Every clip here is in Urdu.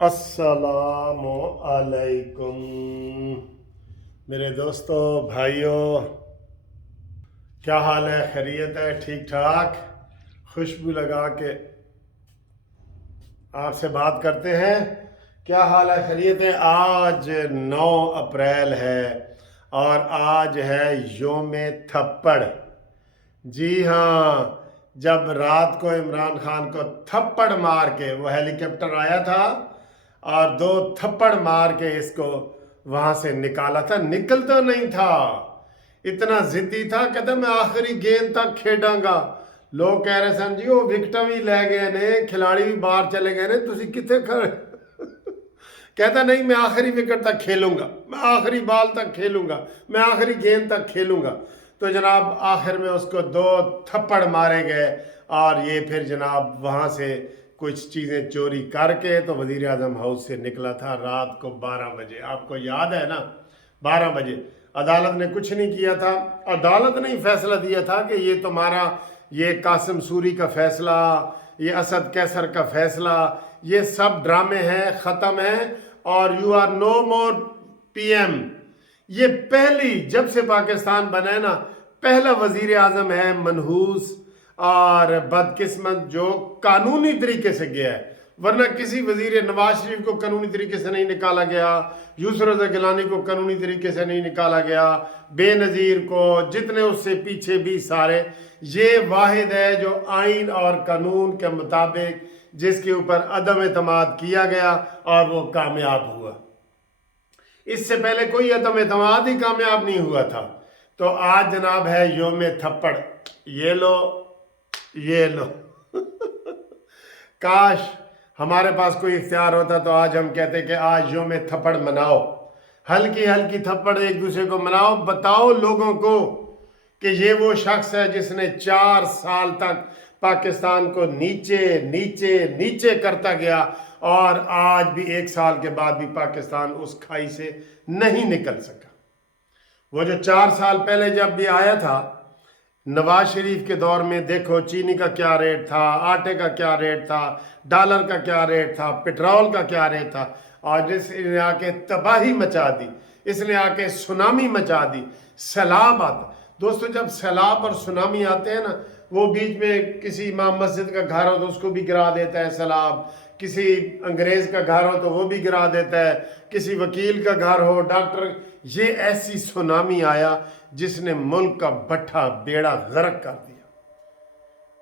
السلام علیکم میرے دوستو بھائیوں، کیا حال ہے؟ خیریت ہے؟ ٹھیک ٹھاک؟ خوشبو لگا کے آپ سے بات کرتے ہیں۔ کیا حال ہے؟ خیریت ہے؟ آج 9 اپریل ہے اور آج ہے یوم تھپڑ۔ جی ہاں، جب رات کو عمران خان کو تھپڑ مار کے وہ ہیلی کاپٹر آیا تھا اور 2 تھپڑ مار کے اس کو وہاں سے نکالا تھا، نکلتا نہیں تھا، اتنا ضدی تھا، کہتا میں آخری گیند تک کھیڈاں گا۔ لوگ کہہ رہے سن جی وہ وکٹاں بھی لے گئے نے، کھلاڑی بھی باہر چلے گئے نے، تسی کتنے کھڑے؟ کہتا نہیں، میں آخری وکٹ تک کھیلوں گا، میں آخری بال تک کھیلوں گا، میں آخری گیند تک کھیلوں گا۔ تو جناب آخر میں اس کو 2 تھپڑ مارے گئے اور یہ پھر جناب وہاں سے کچھ چیزیں چوری کر کے تو وزیر اعظم ہاؤس سے نکلا تھا رات کو 12 بجے۔ آپ کو یاد ہے نا، 12 بجے عدالت نے کچھ نہیں کیا تھا، عدالت نے ہی فیصلہ دیا تھا کہ یہ تمہارا، یہ قاسم سوری کا فیصلہ، یہ اسد کیسر کا فیصلہ، یہ سب ڈرامے ہیں، ختم ہیں، اور you are no more P M. یہ پہلی، جب سے پاکستان بنا ہے نا، پہلا وزیر اعظم ہے منحوس اور بدقسمت جو قانونی طریقے سے گیا ہے، ورنہ کسی وزیر، نواز شریف کو قانونی طریقے سے نہیں نکالا گیا، یوسف رضا گیلانی کو قانونی طریقے سے نہیں نکالا گیا، بے نظیر کو، جتنے اس سے پیچھے بھی سارے، یہ واحد ہے جو آئین اور قانون کے مطابق جس کے اوپر عدم اعتماد کیا گیا اور وہ کامیاب ہوا۔ اس سے پہلے کوئی عدم اعتماد ہی کامیاب نہیں ہوا تھا۔ تو آج جناب ہے یوم تھپڑ، یہ لو، یہ لو۔ کاش ہمارے پاس کوئی اختیار ہوتا تو آج ہم کہتے کہ آج یوم تھپڑ مناؤ، ہلکی ہلکی تھپڑ ایک دوسرے کو مناؤ، بتاؤ لوگوں کو کہ یہ وہ شخص ہے جس نے 4 سال تک پاکستان کو نیچے نیچے نیچے کرتا گیا اور آج بھی 1 سال کے بعد بھی پاکستان اس کھائی سے نہیں نکل سکا۔ وہ جو 4 سال پہلے جب بھی آیا تھا نواز شریف کے دور میں، دیکھو چینی کا کیا ریٹ تھا، آٹے کا کیا ریٹ تھا، ڈالر کا کیا ریٹ تھا، پیٹرول کا کیا ریٹ تھا، اور اس نے آ کے تباہی مچا دی، اس نے آ کے سونامی مچا دی، سیلاب آتا۔ دوستو جب سیلاب اور سونامی آتے ہیں نا، وہ بیچ میں کسی امام مسجد کا گھر ہو تو اس کو بھی گرا دیتا ہے سیلاب، کسی انگریز کا گھر ہو تو وہ بھی گرا دیتا ہے، کسی وکیل کا گھر ہو، ڈاکٹر، یہ ایسی سونامی آیا جس نے ملک کا بٹھا بیڑا غرق کر دیا۔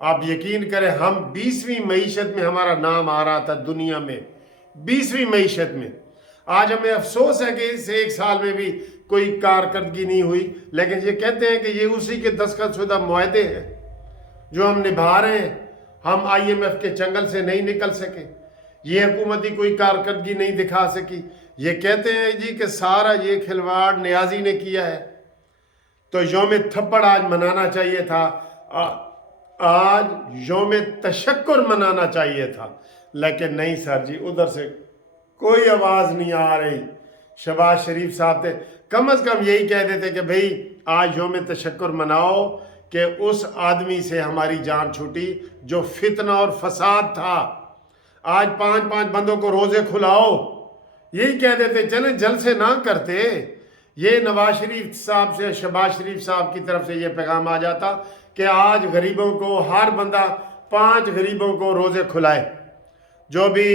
آپ یقین کریں، ہم 20ویں معیشت میں ہمارا نام آ رہا تھا دنیا میں، 20ویں معیشت میں۔ آج ہمیں افسوس ہے کہ اس 1 سال میں بھی کوئی کارکردگی نہیں ہوئی، لیکن یہ کہتے ہیں کہ یہ اسی کے دستخط شدہ معاہدے ہیں جو ہم نبھا رہے ہیں۔ ہم آئی ایم ایف کے چنگل سے نہیں نکل سکے، یہ حکومتی کوئی کارکردگی نہیں دکھا سکی۔ یہ کہتے ہیں جی کہ سارا یہ کھلواڑ نیازی نے کیا ہے۔ تو یوم تھپڑ آج منانا چاہیے تھا، آج یوم تشکر منانا چاہیے تھا، لیکن نہیں سر جی، ادھر سے کوئی آواز نہیں آ رہی۔ شہباز شریف صاحب تھے، کم از کم یہی کہہ دیتے کہ بھئی آج یوم تشکر مناؤ کہ اس آدمی سے ہماری جان چھوٹی جو فتنہ اور فساد تھا۔ آج 5 بندوں کو روزے کھلاؤ، یہی کہہ دیتے، چلیں جلسے نہ کرتے۔ یہ نواز شریف صاحب سے، شہباز شریف صاحب کی طرف سے یہ پیغام آ جاتا کہ آج غریبوں کو، ہر بندہ 5 غریبوں کو روزے کھلائے، جو بھی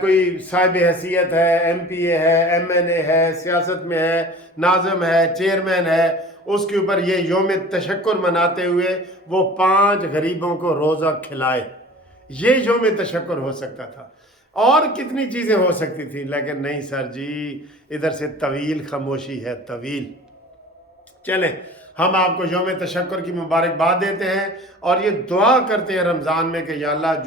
کوئی صاحب حیثیت ہے، ایم پی اے ہے، ایم این اے ہے، سیاست میں ہے، ناظم ہے، چیئرمین ہے، اس کے اوپر یہ یوم تشکر مناتے ہوئے وہ 5 غریبوں کو روزہ کھلائے۔ یہ یوم تشکر ہو سکتا تھا، اور کتنی چیزیں ہو سکتی تھی، لیکن نہیں سر جی، ادھر سے طویل خاموشی ہے، طویل۔ چلیں ہم آپ کو یوم تشکر کی مبارکباد دیتے ہیں اور یہ دعا کرتے ہیں رمضان میں کہ یا اللہ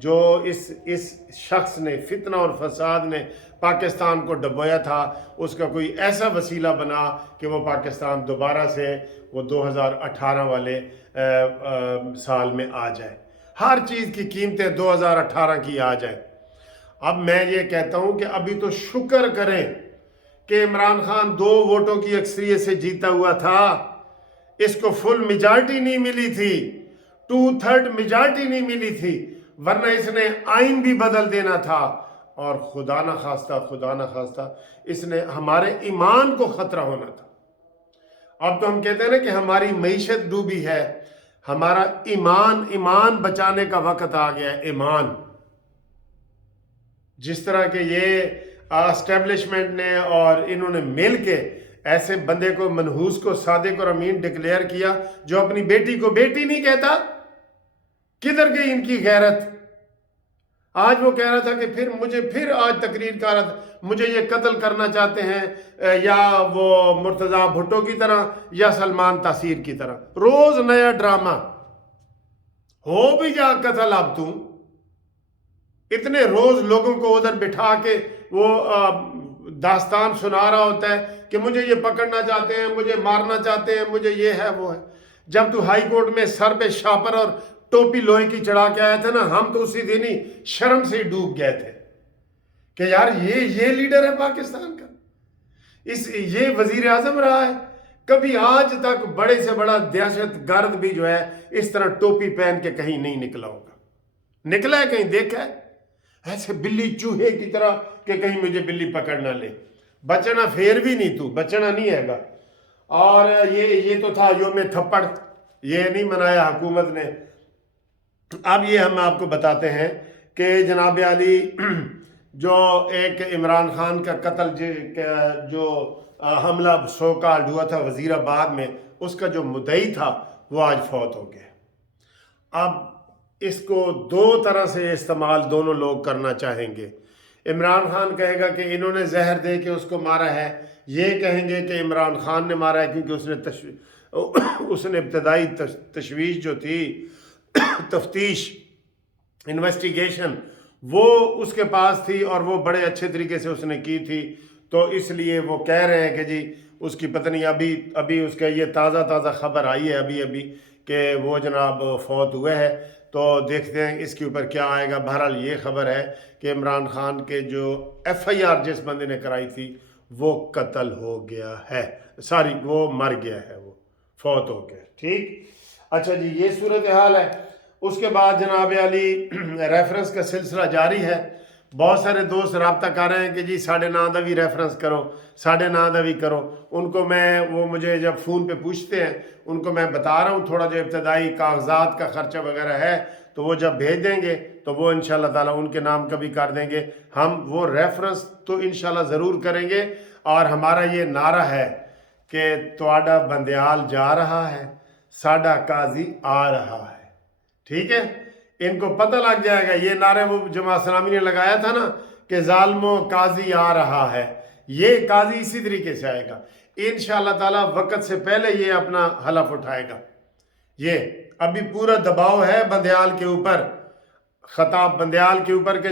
جو اس شخص نے، فتنہ اور فساد نے پاکستان کو ڈبویا تھا، اس کا کوئی ایسا وسیلہ بنا کہ وہ پاکستان دوبارہ سے وہ 2018 والے سال میں آ جائے، ہر چیز کی قیمتیں 2018 کی آ جائیں۔ اب میں یہ کہتا ہوں کہ ابھی تو شکر کریں کہ عمران خان 2 ووٹوں کی اکثریت سے جیتا ہوا تھا، اس کو فل میجارٹی نہیں ملی تھی، 2/3 میجارٹی نہیں ملی تھی، ورنہ اس نے آئین بھی بدل دینا تھا، اور خدا نہ خواستہ اس نے ہمارے ایمان کو خطرہ ہونا تھا. اب تو ہم کہتے ہیں نا کہ ہماری معیشت ڈوبی ہے، ہمارا ایمان بچانے کا وقت آ گیا ہے. ایمان جس طرح کہ یہ اسٹیبلشمنٹ نے اور انہوں نے مل کے ایسے بندے کو منحوس کو صادق اور امین ڈکلیئر کیا جو اپنی بیٹی کو بیٹی نہیں کہتا. کدھر گئی ان کی غیرت؟ آج وہ کہہ رہا تھا کہ پھر آج تقریر کر رہا تھا مجھے یہ قتل کرنا چاہتے ہیں، یا وہ مرتضیٰ بھٹو کی طرح یا سلمان تاثیر کی طرح. روز نیا ڈرامہ ہو بھی جا قتل. اب تم اتنے روز لوگوں کو ادھر بٹھا کے وہ داستان سنا رہا ہوتا ہے کہ مجھے یہ پکڑنا چاہتے ہیں، مجھے مارنا چاہتے ہیں، مجھے یہ ہے وہ ہے. جب تو ہائی کورٹ میں سر پہ شاپر اور ٹوپی لوہے کی چڑھا کے آیا تھا نا، ہم تو اسی دن ہی شرم سے ڈوب گئے تھے کہ یار یہ لیڈر ہے پاکستان کا، یہ وزیر اعظم رہا ہے. کبھی آج تک بڑے سے بڑا دہشت گرد بھی جو ہے اس طرح ٹوپی پہن کے کہیں نہیں نکلا ہوگا. نکلا ہے کہیں دیکھا ہے ایسے بلی چوہے کی طرح کہ کہیں مجھے بلی پکڑ نہ لے؟ بچنا پھر بھی نہیں، تو بچنا نہیں ہے گا. اور یہ تو تھا یوم تھپڑ، یہ نہیں منایا حکومت نے. اب یہ ہم آپ کو بتاتے ہیں کہ جناب علی جو ایک عمران خان کا قتل جو حملہ سو کالڈ ہوا تھا وزیر آباد میں، اس کا جو مدعی تھا وہ آج فوت ہو گیا. اب اس کو دو طرح سے استعمال دونوں لوگ کرنا چاہیں گے. عمران خان کہے گا کہ انہوں نے زہر دے کے اس کو مارا ہے، یہ کہیں گے کہ عمران خان نے مارا ہے کیونکہ اس نے ابتدائی تشویش جو تھی، تفتیش، انویسٹیگیشن، وہ اس کے پاس تھی اور وہ بڑے اچھے طریقے سے اس نے کی تھی. تو اس لیے وہ کہہ رہے ہیں کہ جی اس کی پتنی ابھی اس کا یہ تازہ خبر آئی ہے ابھی کہ وہ جناب فوت ہوئے ہے. تو دیکھتے ہیں اس کے اوپر کیا آئے گا. بہرحال یہ خبر ہے کہ عمران خان کے جو ایف آئی آر جس بندے نے کرائی تھی وہ قتل ہو گیا ہے، وہ مر گیا ہے، وہ فوت ہو گیا. ٹھیک، اچھا جی، یہ صورتحال ہے. اس کے بعد جناب علی ریفرنس کا سلسلہ جاری ہے. بہت سارے دوست رابطہ کر رہے ہیں کہ جی ساڑھے 9 دا بھی ریفرنس کرو، ساڑھے 9 دا بھی کرو. ان کو وہ مجھے جب فون پہ پوچھتے ہیں ان کو میں بتا رہا ہوں تھوڑا جو ابتدائی کاغذات کا خرچہ وغیرہ ہے تو وہ جب بھیج دیں گے تو وہ انشاءاللہ تعالیٰ ان کے نام کا بھی کر دیں گے. ہم وہ ریفرنس تو انشاءاللہ ضرور کریں گے. اور ہمارا یہ نعرہ ہے کہ تواڈا بندیال جا رہا ہے، ساڈا قاضی آ رہا ہے. ٹھیک ہے، ان کو پتہ لگ جائے گا. یہ نعرے وہ جماعت اسلامی نے لگایا تھا نا کہ ظالموں قاضی آ رہا ہے، یہ قاضی اسی طریقے سے آئے گا انشاءاللہ تعالیٰ. وقت سے پہلے یہ اپنا حلف اٹھائے گا. یہ ابھی پورا دباؤ ہے بندیال کے اوپر، خطاب بندیال کے اوپر کہ